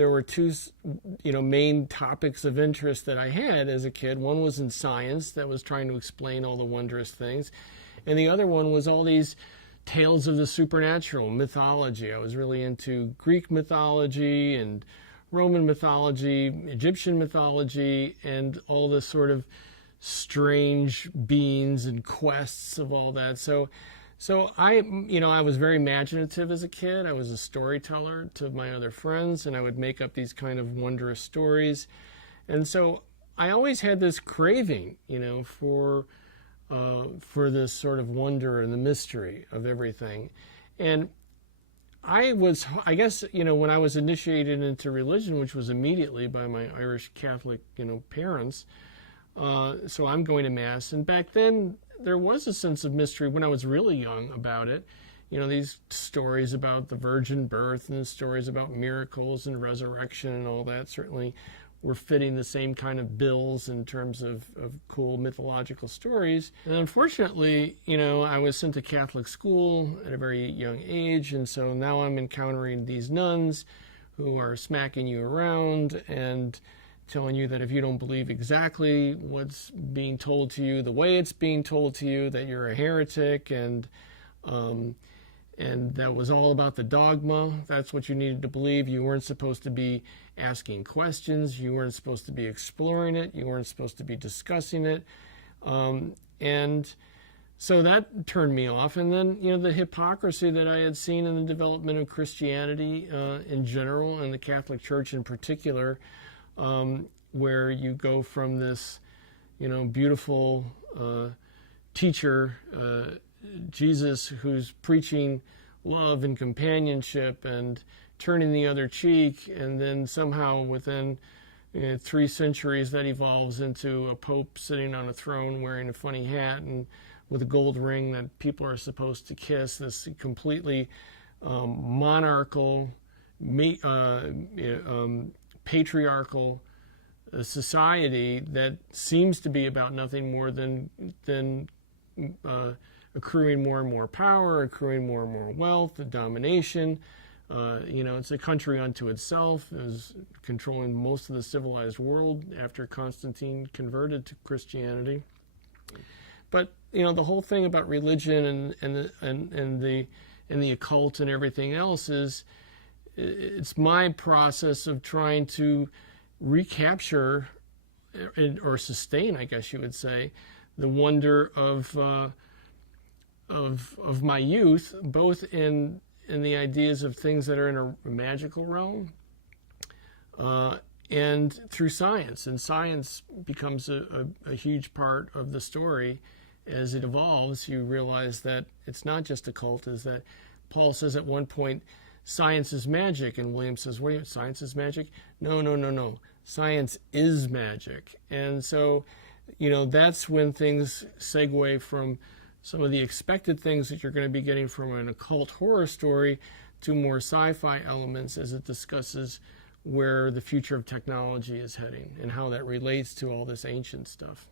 there were two, main topics of interest that I had as a kid. One was in science, that was trying to explain all the wondrous things, and the other one was all these tales of the supernatural, mythology. I was really into Greek mythology and Roman mythology, Egyptian mythology, and all the sort of strange beings and quests of all that. So I was very imaginative as a kid. I was a storyteller to my other friends, and I would make up these kind of wondrous stories. And so I always had this craving, for this sort of wonder and the mystery of everything. And I guess, when I was initiated into religion, which was immediately by my Irish Catholic, parents, so I'm going to Mass. And back then, there was a sense of mystery when I was really young about it. These stories about the virgin birth and stories about miracles and resurrection and all that certainly were fitting the same kind of bills in terms of cool mythological stories. And unfortunately, I was sent to Catholic school at a very young age, and so now I'm encountering these nuns who are smacking you around and telling you that if you don't believe exactly what's being told to you, the way it's being told to you, that you're a heretic, and that was all about the dogma. That's what you needed to believe. You weren't supposed to be asking questions. You weren't supposed to be exploring it. You weren't supposed to be discussing it. And so that turned me off. And then, the hypocrisy that I had seen in the development of Christianity in general, and the Catholic Church in particular, where you go from this, beautiful teacher, Jesus, who's preaching love and companionship and turning the other cheek, and then somehow within 3 centuries that evolves into a pope sitting on a throne wearing a funny hat and with a gold ring that people are supposed to kiss, this completely monarchical, patriarchal society that seems to be about nothing more than accruing more and more power, accruing more and more wealth, the domination. It's a country unto itself. It was controlling most of the civilized world after Constantine converted to Christianity. But the whole thing about religion and the occult and everything else is, it's my process of trying to recapture or sustain, I guess you would say, the wonder of my youth, both in the ideas of things that are in a magical realm and through science. And science becomes a huge part of the story. As it evolves, you realize that it's not just occult, is that Paul says at one point, science is magic, and William says, wait, science is magic? No. Science is magic. And so, that's when things segue from some of the expected things that you're going to be getting from an occult horror story to more sci-fi elements as it discusses where the future of technology is heading and how that relates to all this ancient stuff.